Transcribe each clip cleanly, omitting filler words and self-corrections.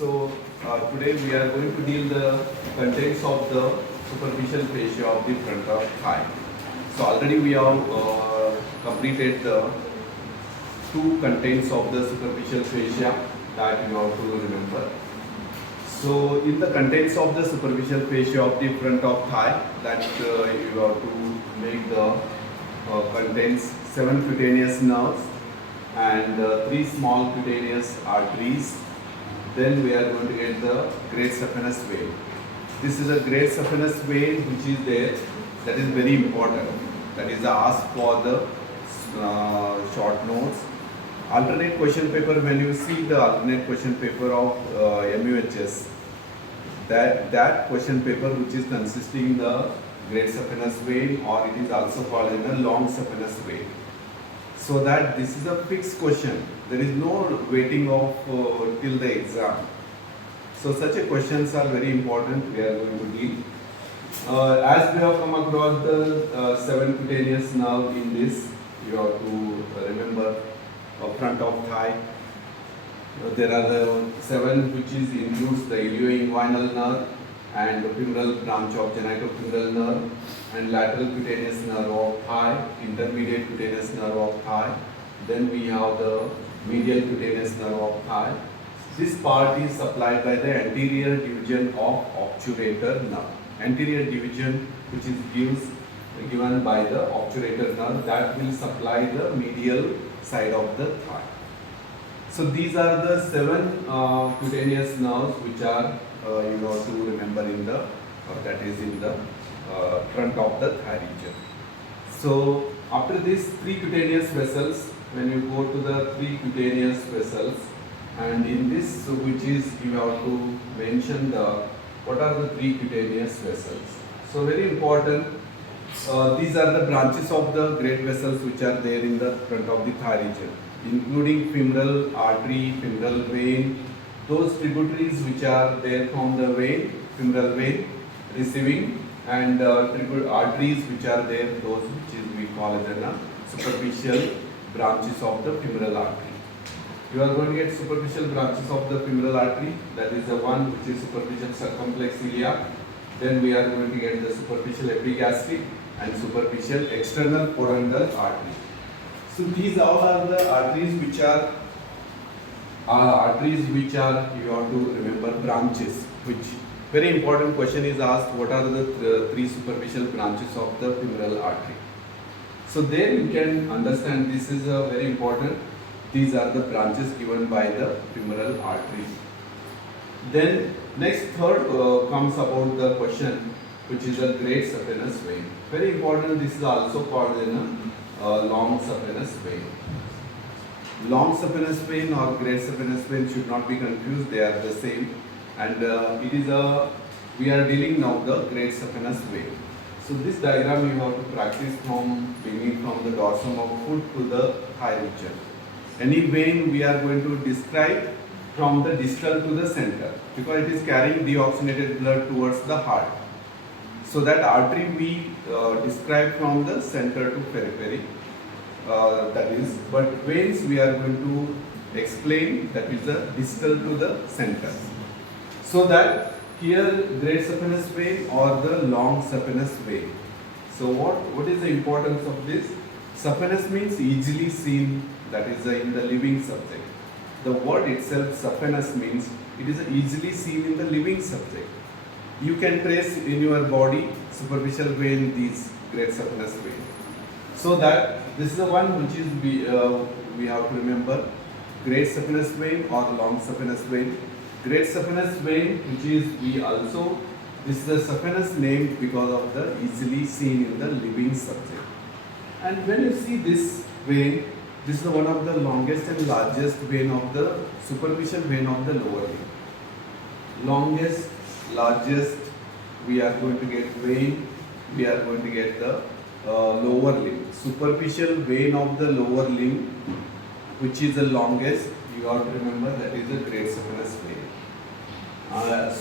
Today we are going to deal the contents of the superficial fascia of the front of thigh. So already we have completed the two contents of the superficial fascia that you have to remember. So in the contents of the superficial fascia of the front of thigh, that you have to make the contains 7 cutaneous nerves and 3 small cutaneous arteries. Then we are going to get the great saphenous vein. This is a great saphenous vein which is there, that is very important. That is asked for the short notes. Alternate question paper, when you see the alternate question paper of MUHS, that question paper which is consisting the great saphenous vein, or it is also called in a long saphenous vein. So that this is a fixed question. There is no waiting of till the exam. So such a questions are very important. We are going to deal. As we have come across the 7 cutaneous nerve in this, you have to remember front of thigh. There are the 7 which is includes the ilio-inguinal nerve and the femoral branch of genitofemoral nerve and lateral cutaneous nerve of thigh, intermediate cutaneous nerve of thigh. Then we have the medial cutaneous nerve of thigh. This part is supplied by the anterior division of obturator nerve. Anterior division which is given by the obturator nerve, that will supply the medial side of the thigh. So these are the 7 cutaneous nerves which are you have to remember in the that is in the front of the thigh region. So after these 3 cutaneous vessels, when you go to the 3 cutaneous vessels, and in this which is you have to mention the what are the 3 cutaneous vessels. So very important. These are the branches of the great vessels which are there in the front of the thigh region, including femoral artery, femoral vein, those tributaries which are there from the vein, femoral vein, receiving, and arteries which are there, those which is we call as the superficial branches of the femoral artery. You are going to get superficial branches of the femoral artery, that is the one which is superficial circumflex ilia. Then we are going to get the superficial epigastric and superficial external pudendal artery. So these all are the arteries which are you have to remember branches, which very important question is asked, what are the 3 superficial branches of the femoral artery. So there you can understand, this is a very important, these are the branches given by the femoral artery. Then next third comes about the question which is a great saphenous vein. Very important, this is also called in a long saphenous vein. Long saphenous vein or great saphenous vein should not be confused, they are the same. And it is we are dealing now the great saphenous vein. So this diagram you have to practice from beginning from the dorsum of foot to the thigh region. Any vein we are going to describe from the distal to the center, because it is carrying deoxygenated blood towards the heart. So that artery we describe from the center to periphery. That is, but veins we are going to explain, that is the distal to the center. So that here great saphenous vein or the long saphenous vein. So what is the importance of this? Saphenous means easily seen, that is in the living subject. The word itself saphenous means it is easily seen in the living subject. You can trace in your body superficial vein, these great saphenous vein. So that this is the one which is we have to remember, great saphenous vein or long saphenous vein. Great saphenous vein, which is this is the saphenous name because of the easily seen in the living subject. And when you see this vein, this is one of the longest and largest vein of the superficial vein of the lower limb. Longest, largest, we are going to get vein, we are going to get the lower limb. Superficial vein of the lower limb, which is the longest, you have to remember that is the great saphenous vein.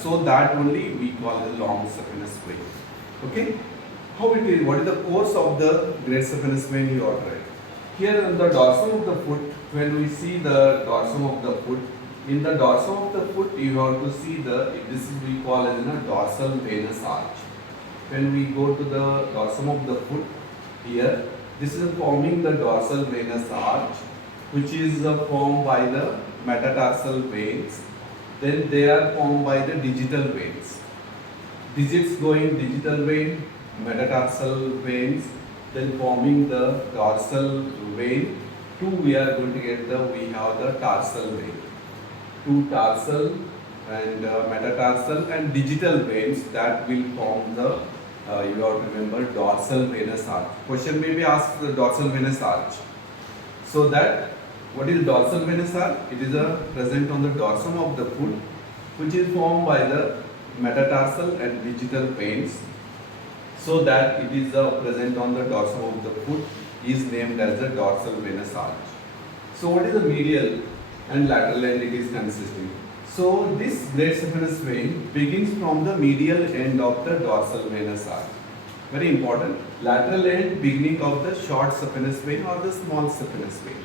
So that only we call the long saphenous vein. Okay? How it is? What is the course of the great saphenous vein? You are right. Here on the dorsum of the foot, when we see the dorsum of the foot, In the dorsum of the foot, you have to see this is we call as a dorsal venous arch. When we go to the dorsum of the foot, here, this is forming the dorsal venous arch, which is formed by the metatarsal veins. Then they are formed by the digital veins. Digits going digital vein, metatarsal veins, then forming the dorsal vein. Two we are going to get we have the tarsal vein. Two tarsal and metatarsal and digital veins that will form the you have to remember dorsal venous arch. Question may be asked the dorsal venous arch. So that what is dorsal venous arch? It is present on the dorsum of the foot, which is formed by the metatarsal and digital veins. So that it is present on the dorsum of the foot is named as the dorsal venous arch. So what is the medial and lateral end it is consisting? So this great saphenous vein begins from the medial end of the dorsal venous arch. Very important. Lateral end beginning of the short saphenous vein or the small saphenous vein.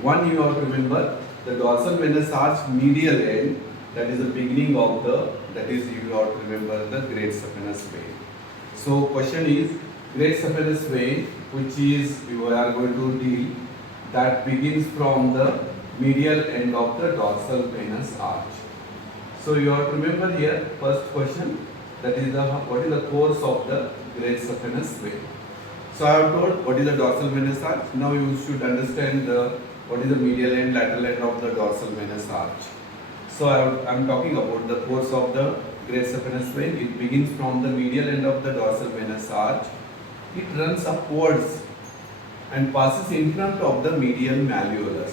One you have to remember the dorsal venous arch medial end, that is the beginning of that is you have to remember the great saphenous vein. So question is great saphenous vein, which is you are going to deal, that begins from the medial end of the dorsal venous arch. So you have to remember here first question, that is what is the course of the great saphenous vein. So I have told what is the dorsal venous arch. Now you should understand what is the medial end, lateral end of the dorsal venous arch. So I am talking about the course of the great saphenous vein. It begins from the medial end of the dorsal venous arch. It runs upwards and passes in front of the medial malleolus.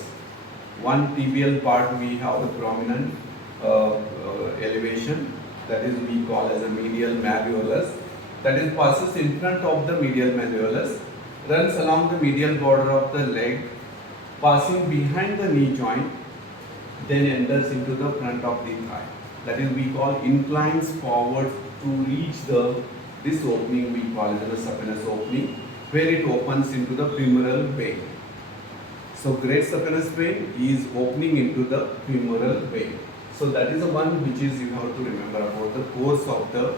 One tibial part we have the prominent elevation, that is we call as a medial malleolus, that is passes in front of the medial malleolus, runs along the medial border of the leg, passing behind the knee joint, then enters into the front of the thigh. That is we call inclines forward to reach this opening we call it the saphenous opening, where it opens into the femoral vein. So great saphenous vein is opening into the femoral vein. So that is the one which is you have to remember about the course of the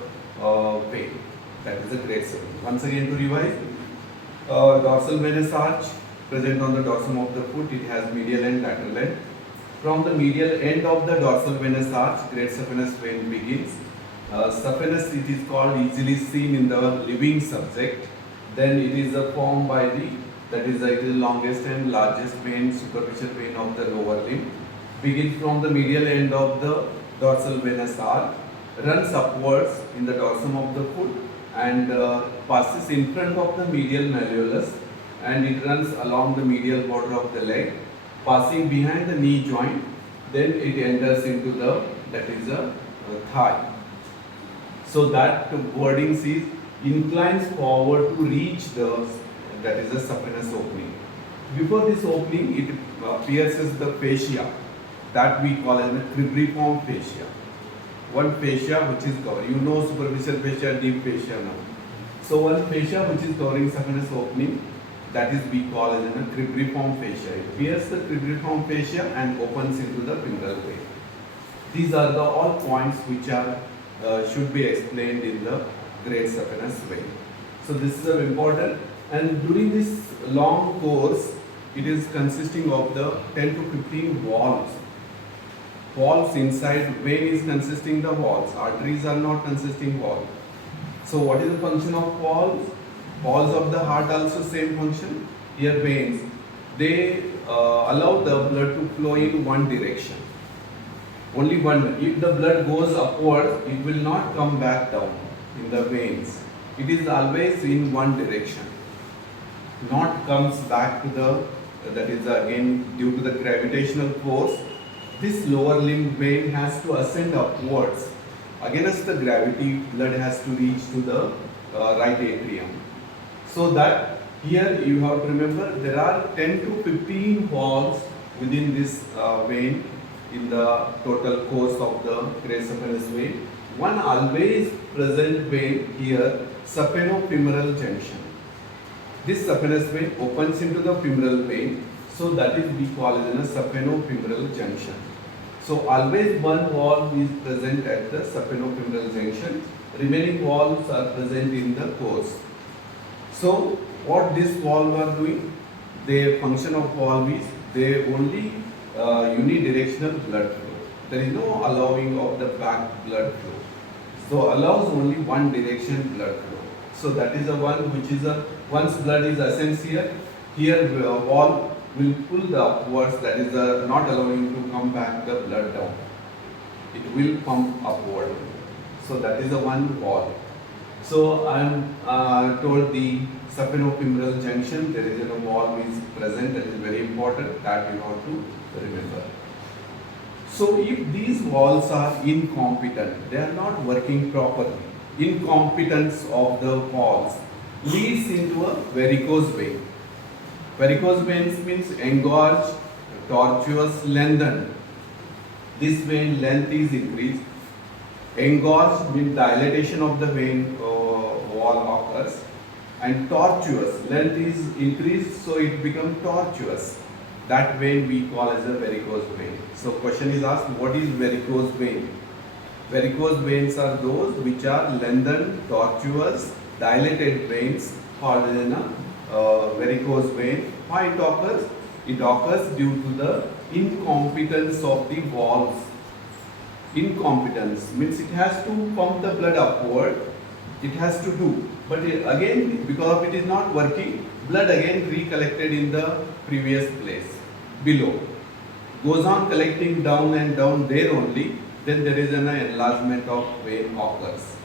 vein. That is the great saphenous. Once again to revise, dorsal venous arch present on the dorsum of the foot. It has medial and lateral end. From the medial end of the dorsal venous arch, great saphenous vein begins. Saphenous it is called easily seen in the living subject. Then it is formed by it is the longest and largest vein, superficial vein of the lower limb. Begins from the medial end of the dorsal venous arch, runs upwards in the dorsum of the foot and passes in front of the medial malleolus, and it runs along the medial border of the leg, passing behind the knee joint, then it enters into the thigh. So that wording is inclines forward to reach the saphenous opening. Before this opening, it pierces the fascia that we call as the cribriform fascia. One fascia which is covered, you know superficial fascia, deep fascia now. So one fascia which is covering saphenous opening, that is we call as a cribriform fascia. It pierces the cribriform fascia and opens into the femoral vein. These are the all points which are should be explained in the great saphenous vein. So this is important, and during this long course, it is consisting of the 10 to 15 valves. Valves inside vein is consisting the valves. Arteries are not consisting valves. So what is the function of valves? Valves of the heart also same function. Here veins, they allow the blood to flow in one direction. Only one. If the blood goes upward, it will not come back down in the veins. It is always in one direction. Not comes back to that is again due to the gravitational force. This lower limb vein has to ascend upwards. Against the gravity, blood has to reach to the right atrium. So that here you have to remember there are 10 to 15 valves within this vein in the total course of the great saphenous vein. One always present vein here, saphenofemoral junction. This saphenous vein opens into the femoral vein, so that is we call it a saphenofemoral junction. So always one wall is present at the saphenofemoral junction. Remaining walls are present in the course. So what this valve are doing? The function of valve is they only unidirectional blood flow. There is no allowing of the back blood flow. So allows only one direction blood flow. So that is the one which is a once blood is essential, here valve will pull the upwards, that is not allowing to come back the blood down. It will pump upward. So that is the one valve. So I am told the saphenofemoral junction, there is a valve is present, that is very important, that you have to remember. So if these valves are incompetent, they are not working properly, incompetence of the valves leads into a varicose vein. Varicose veins means engorged, tortuous, lengthened. This vein length is increased. Engorged means dilatation of the vein wall occurs, and tortuous, length is increased, so it becomes tortuous. That vein we call as a varicose vein. So question is asked, what is varicose vein? Varicose veins are those which are lengthened, tortuous, dilated veins called in a varicose vein. Why it occurs? It occurs due to the incompetence of the valves. Incompetence means it has to pump the blood upward, it has to do, but again because it is not working, blood again recollected in the previous place below, goes on collecting down and down there only, then there is an enlargement of vein occurs.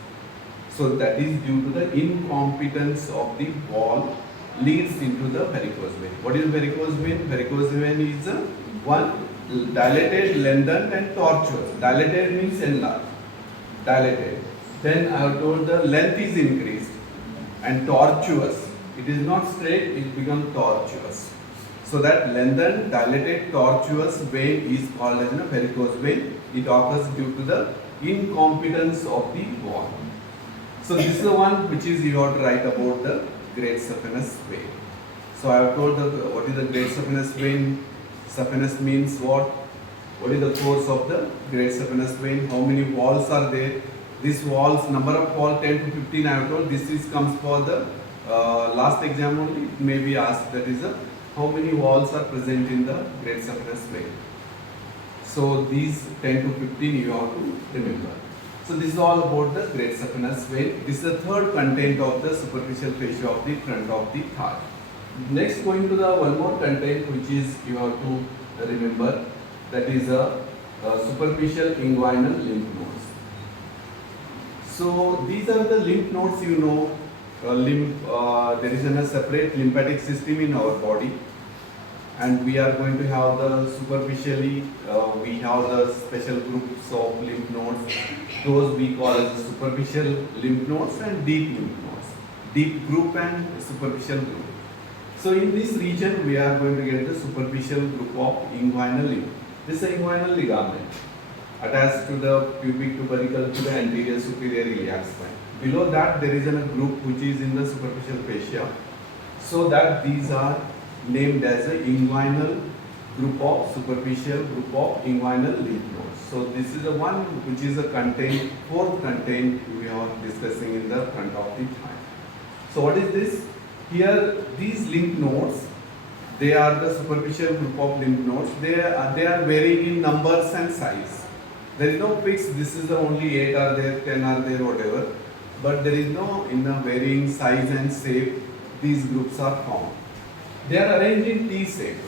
So that is due to the incompetence of the valve leads into the varicose vein. What is varicose vein? Varicose vein is one dilated, lengthened and tortuous. Dilated means enlarged. Dilated. Then I have told the length is increased, and tortuous. It is not straight, it becomes tortuous. So that lengthened, dilated, tortuous vein is called as a varicose vein. It occurs due to the incompetence of the valve. So this is the one which is you have to write about the great saphenous vein. So I have told what is the great saphenous vein. Saphenous means what? What is the course of the great saphenous vein? How many walls are there? These walls, number of walls 10 to 15 I have told. This is comes for the last exam only. It may be asked, that is how many walls are present in the great saphenous vein. So these 10 to 15 you have to remember. So this is all about the great saphenous vein. This is the third content of the superficial fascia of the front of the thigh. Next, going to the one more content which is you have to remember, that is a superficial inguinal lymph nodes. So these are the lymph nodes, you know. There is a separate lymphatic system in our body, and we are going to have the superficially we have the special groups of lymph nodes. Those we call as the superficial lymph nodes and deep lymph nodes. Deep group and superficial group. So in this region we are going to get the superficial group of inguinal lymph. This is the inguinal ligament attached to the pubic tubercle to the anterior superior iliac spine. Below that there is a group which is in the superficial fascia. So that these are named as a inguinal group of superficial group of inguinal lymph nodes. So this is the one which is a content, fourth content we are discussing in the front of the thigh. So what is this? Here these lymph nodes, they are the superficial group of lymph nodes. They are varying in numbers and size. There is no fixed, this is the only 8 are there, 10 are there, whatever. But there is no in a varying size and shape these groups are found. They are arranged in T shape.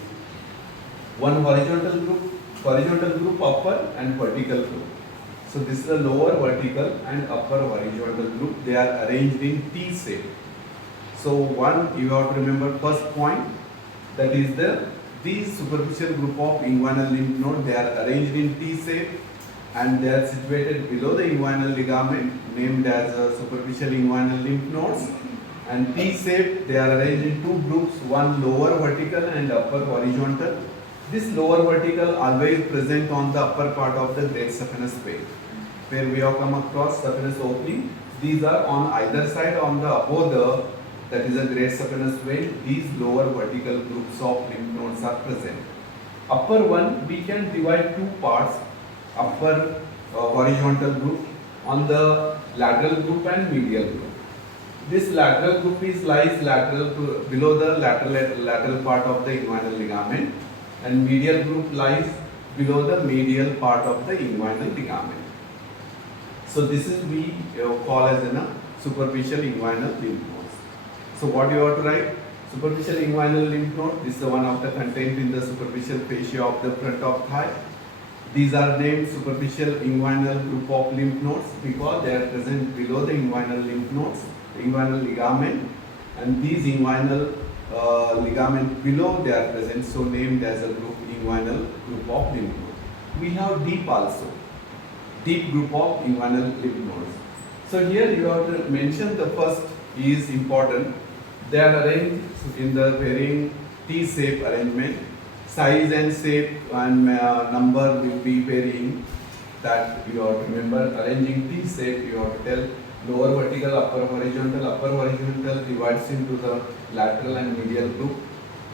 One horizontal group upper and vertical group. So this is the lower vertical and upper horizontal group. They are arranged in T shape. So one you have to remember first point, that is these superficial group of inguinal lymph node, they are arranged in T shape and they are situated below the inguinal ligament named as superficial inguinal lymph nodes, and T shape they are arranged in two groups, one lower vertical and upper horizontal. This lower vertical always present on the upper part of the great saphenous vein, where we have come across saphenous opening. These are on either side on the above the, that is a great saphenous vein. These lower vertical groups of lymph nodes are present. Upper one we can divide two parts. upper horizontal group, on the lateral group and medial group. This lateral group lies below the lateral part of the inguinal ligament, and medial group lies below the medial part of the inguinal ligament. So this is we call as a superficial inguinal lymph nodes. So what you have to write? Superficial inguinal lymph node. This is one of the content in the superficial fascia of the front of thigh. These are named superficial inguinal group of lymph nodes because they are present below the inguinal lymph nodes, inguinal ligament, and these inguinal ligament below they are present, so named as a group inguinal group of lymph nodes. We have deep also, deep group of inguinal lymph nodes. So here you have to mention the first is important. They are arranged in the varying T-shape arrangement. Size and shape and number will be varying. That you have to remember. Arranging T-shape, you have to tell lower vertical, upper horizontal. Upper horizontal divides into the lateral and medial group.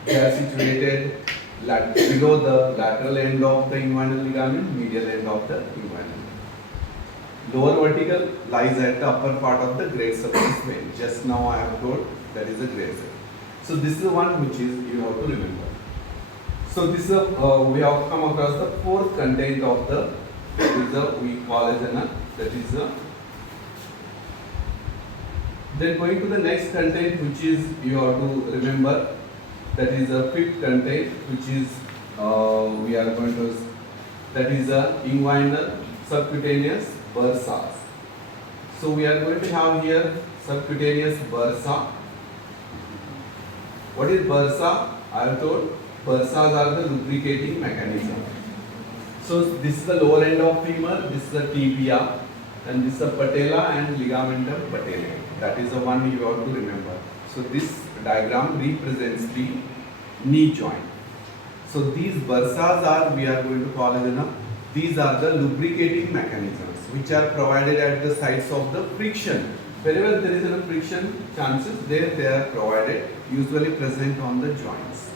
They are situated below the lateral end of the inguinal ligament, medial end of the inguinal. Lower vertical lies at the upper part of the great saphenous vein. Just now I have told that is the great saphenous. So this is the one which is you have to remember. So this is we have come across the fourth content of the we call as that is then going to the next content which is you have to remember, that is the fifth content which is we are going to, that is the inguinal subcutaneous bursae. So we are going to have here subcutaneous bursae. What is bursae? I have told bursae are the lubricating mechanism. So this is the lower end of femur, this is the tibia, and this is the patella and ligamentum patellae. That is the one you have to remember. So this diagram represents the knee joint. So these bursae are, we are going to call as these are the lubricating mechanisms which are provided at the sites of the friction. Wherever there is a friction chances, there they are provided, usually present on the joints.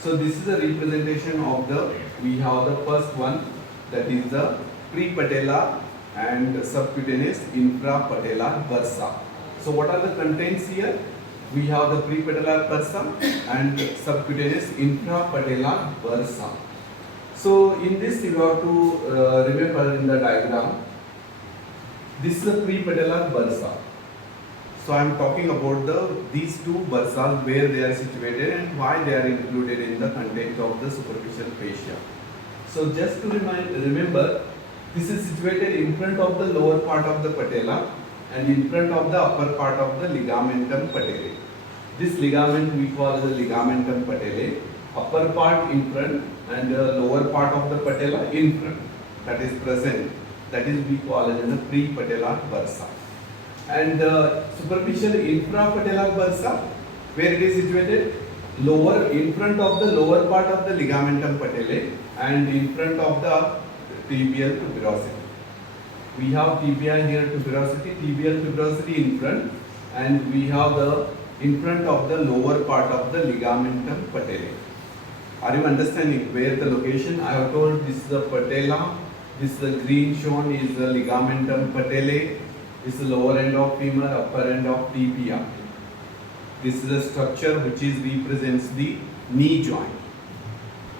So this is a representation of the, we have the first one, that is the prepatellar and subcutaneous infra-patellar bursae. So what are the contents here? We have the prepatellar bursae and subcutaneous infra-patellar bursae. So in this you have to remember in the diagram, this is the prepatellar bursae. So I am talking about these two bursae, where they are situated and why they are included in the content of the superficial fascia. So just to remember, this is situated in front of the lower part of the patella and in front of the upper part of the ligamentum patellae. This ligament we call as the ligamentum patellae, upper part in front and lower part of the patella in front, that is present. That is we call as the prepatellar bursae. And superficial infrapatellar bursae, where it is situated lower in front of the lower part of the ligamentum patellae and in front of the tibial tuberosity. We have tibia here tuberosity, tibial tuberosity in front, and we have the in front of the lower part of the ligamentum patellae. Are you understanding where the location? I have told this is the patella, this is the green shown is the ligamentum patellae, this is the lower end of femur, upper end of tibia. This is the structure which is represents the knee joint.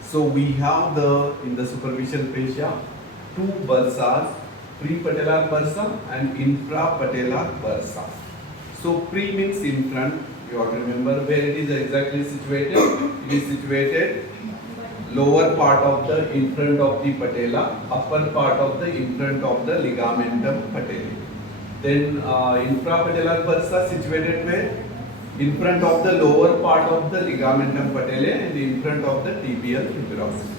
So we have in the superficial fascia two bursae, prepatellar bursae and infrapatellar bursae. So pre means in front, you have to remember where it is exactly situated. It is situated lower part of the in front of the patella, upper part of the in front of the ligamentum patellae. Then infrapatellar bursae situated where? In front of the lower part of the ligamentum patellae and in front of the tibial tuberosity.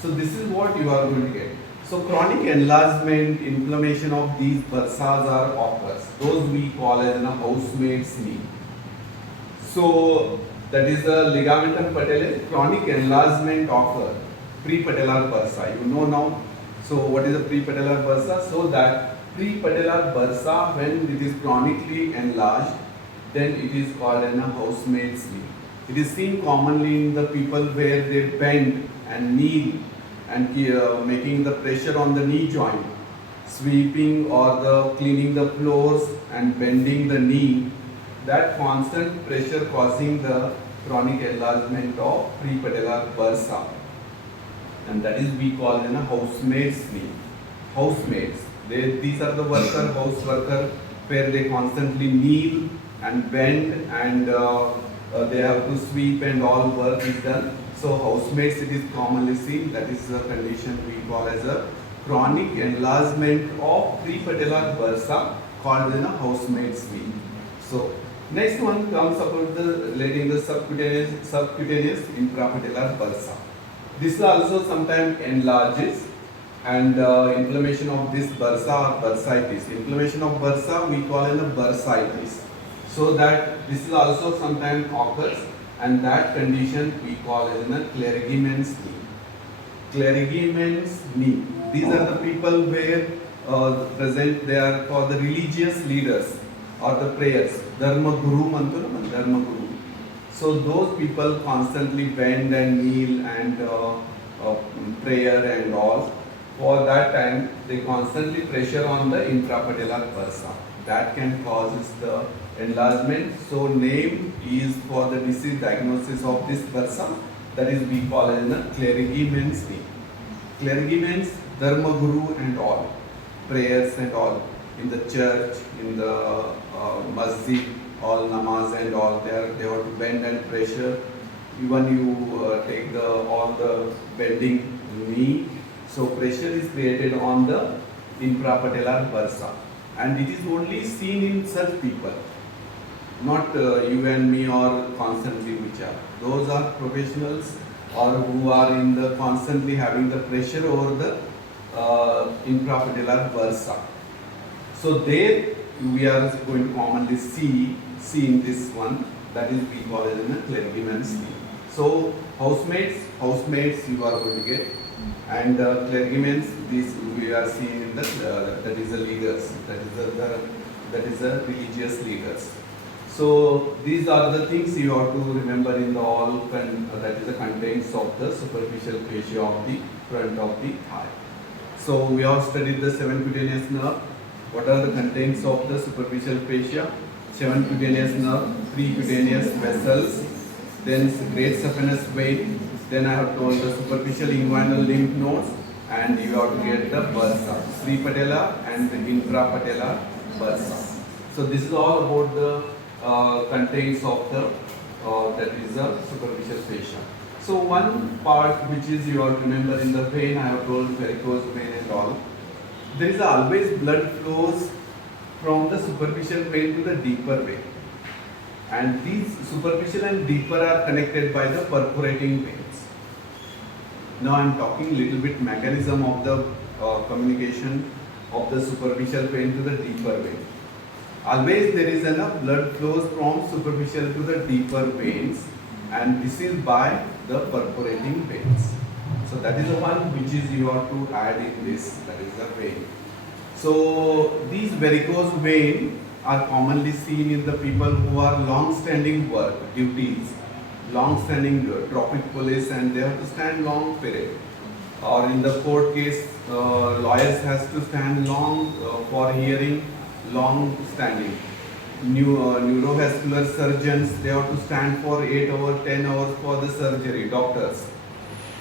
So this is what you are going to get. So chronic enlargement, inflammation of these bursae are occurs. Those we call as a housemaid's knee. So that is the ligamentum patellae, chronic enlargement occur. Prepatellar bursae, you know now. So what is the prepatellar bursae? So that prepatellar bursae, when it is chronically enlarged, then it is called a housemaid's knee. It is seen commonly in the people where they bend and kneel and making the pressure on the knee joint, sweeping or the cleaning the floors and bending the knee, that constant pressure causing the chronic enlargement of prepatellar bursa, and that is we call in a housemaid's knee. Housemaids, these are the house worker, where they constantly kneel and bend, and they have to sweep and all work is done. So housemaids, it is commonly seen, that is a condition we call as a chronic enlargement of prepatellar bursa, called in a housemaid's knee. So next one comes about the relating the subcutaneous infrapatellar bursa. This also sometimes enlarges, and inflammation of this bursa or bursitis. Inflammation of bursa we call in a bursitis. So that this is also sometimes occurs, and that condition we call as a clergyman's knee. Clergyman's knee. These are the people where present, they are for the religious leaders or the prayers. Dharma guru mantu, dharma guru. So those people constantly bend and kneel and prayer and all. For that time, they constantly pressure on the infrapatellar bursa. That can cause the enlargement. So name is for the disease diagnosis of this bursa. That is we call it a clergyman's knee. Clergyman's, dharma guru and all. Prayers and all. In the church, in the masjid, all namaz and all, they have to bend and pressure. Even you take all the bending knee, so pressure is created on the infrapatellar bursa, and it is only seen in such people, not you and me or constantly which are. Those are professionals or who are in the constantly having the pressure over the infrapatellar bursa. So there we are going to commonly see in this one, that is we call it a clergyman's knee. So housemaids you are going to get, and clergymen, this we are seeing in the that is the leaders, that is the religious leaders. So these are the things you have to remember in the all, that is the contents of the superficial fascia of the front of the thigh. So we have studied the 7 cutaneous nerve. What are the contents of the superficial fascia? 7 cutaneous nerve, 3 cutaneous vessels, then great saphenous vein, then I have told the superficial inguinal lymph nodes, and you have to get the bursa, prepatellar and infrapatellar bursa. So this is all about the contents of the that is the superficial fascia. So one part which is you have to remember in the vein, I have told varicose vein and all. There is always blood flows from the superficial vein to the deeper vein, and these superficial and deeper are connected by the perforating veins. Now I am talking little bit mechanism of the communication of the superficial vein to the deeper vein. Always there is enough blood flows from superficial to the deeper veins, and this is by the perforating veins. So that is the one which is you have to add in this, that is the vein. So these varicose veins are commonly seen in the people who are long-standing work duties, long-standing traffic police, and they have to stand long period. Or in the court case, lawyers has to stand long for hearing, long standing. Neurovascular surgeons, they have to stand for 8 hours, 10 hours for the surgery. Doctors,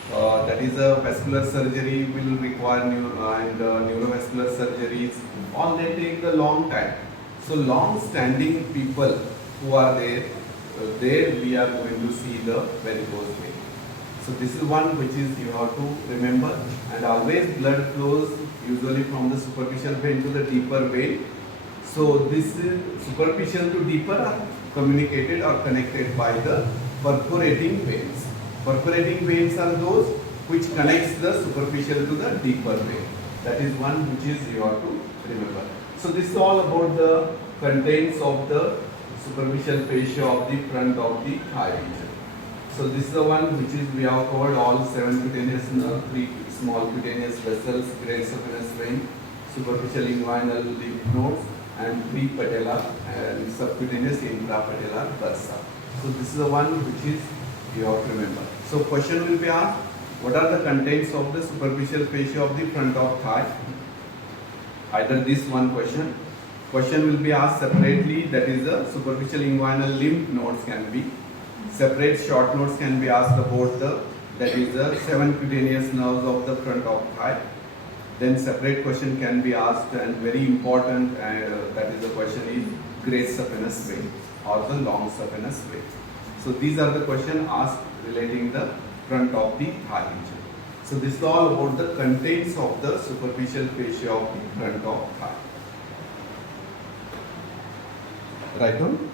that is a vascular surgery will require neurovascular surgeries. All they take the long time. So long-standing people who are there, there we are going to see the varicose vein. So this is one which is you have to remember, and always blood flows usually from the superficial vein to the deeper vein. So this is superficial to deeper are communicated or connected by the perforating veins. Perforating veins are those which connects the superficial to the deeper vein. That is one which is you have to remember. So this is all about the contents of the superficial fascia of the front of the thigh region. So this is the one which is we have covered all 7 cutaneous nerve, 3 small cutaneous vessels, great saphenous vein, superficial inguinal lymph nodes, and prepatellar and subcutaneous infrapatellar bursa. So this is the one which is you have to remember. So question will be asked, What are the contents of the superficial fascia of the front of thigh? Either this one question. Question will be asked separately, that is the superficial inguinal lymph nodes can be. Separate short notes can be asked about the, that is the subcutaneous nerves of the front of thigh. Then separate question can be asked, and very important, that is the question is great saphenous vein or the long saphenous vein. So these are the questions asked relating the front of the thigh region. So this is all about the contents of the superficial fascia of the front of thigh. Right on?